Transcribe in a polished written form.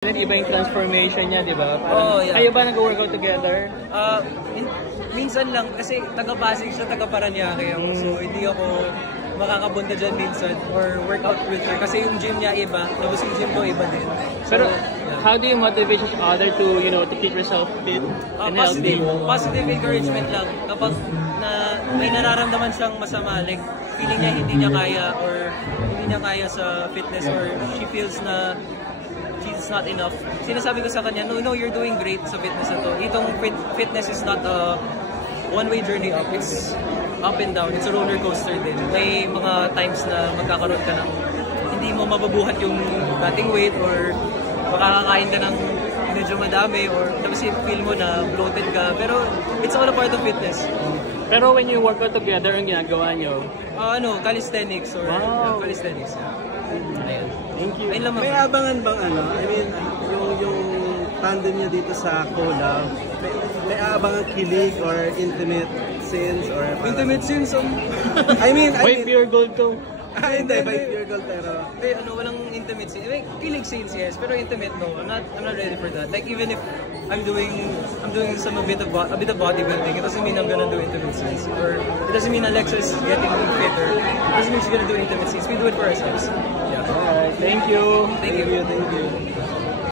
Iba yung transformation niya, di ba? Oo, yeah. Kayo ba nag-workout together? Minsan lang, kasi taga-Pasig siya, taga-Paranaque ako. So, hindi ako makakabunta dyan minsan or workout with her. Kasi yung gym niya iba, tapos yung gym ko iba din. So, Pero, how do you motivate each other to, to keep yourself fit and healthy? Positive encouragement lang. Kapag may nararamdaman siyang masama, like feeling niya hindi niya kaya or hindi niya kaya sa fitness or she feels na she's not enough. Sinasabi ko sa kanya, no, you're doing great sa fitness na to. Itong fitness is not a one-way journey up. It's up and down. It's a roller coaster din. May mga times na magkakaroon ka ng hindi mo mababuhat yung batting weight or makakakain ka ng medyo madami or tapos feel mo na bloated ka. Pero it's all a part of fitness. Pero when you work out together, ang ginagawa nyo? Calisthenics or calisthenics. Ayan. Thank you. May abangan bang I mean, yung tandem niya dito sa collab, may abangan kilig or intimate scenes or intimate scenes? I mean, Pure gold to. Hindi, pure gold pero walang intimate scenes. Kilig scenes, yes, pero intimate, no. I'm not ready for that. Like even if I'm doing a bit of bodybuilding, it doesn't mean I'm gonna do intimate scenes. Or it doesn't mean Alexa is getting fitter. It doesn't mean she's gonna do intimate scenes. We do it for ourselves. Yeah. Alright, thank you. Thank you. thank you.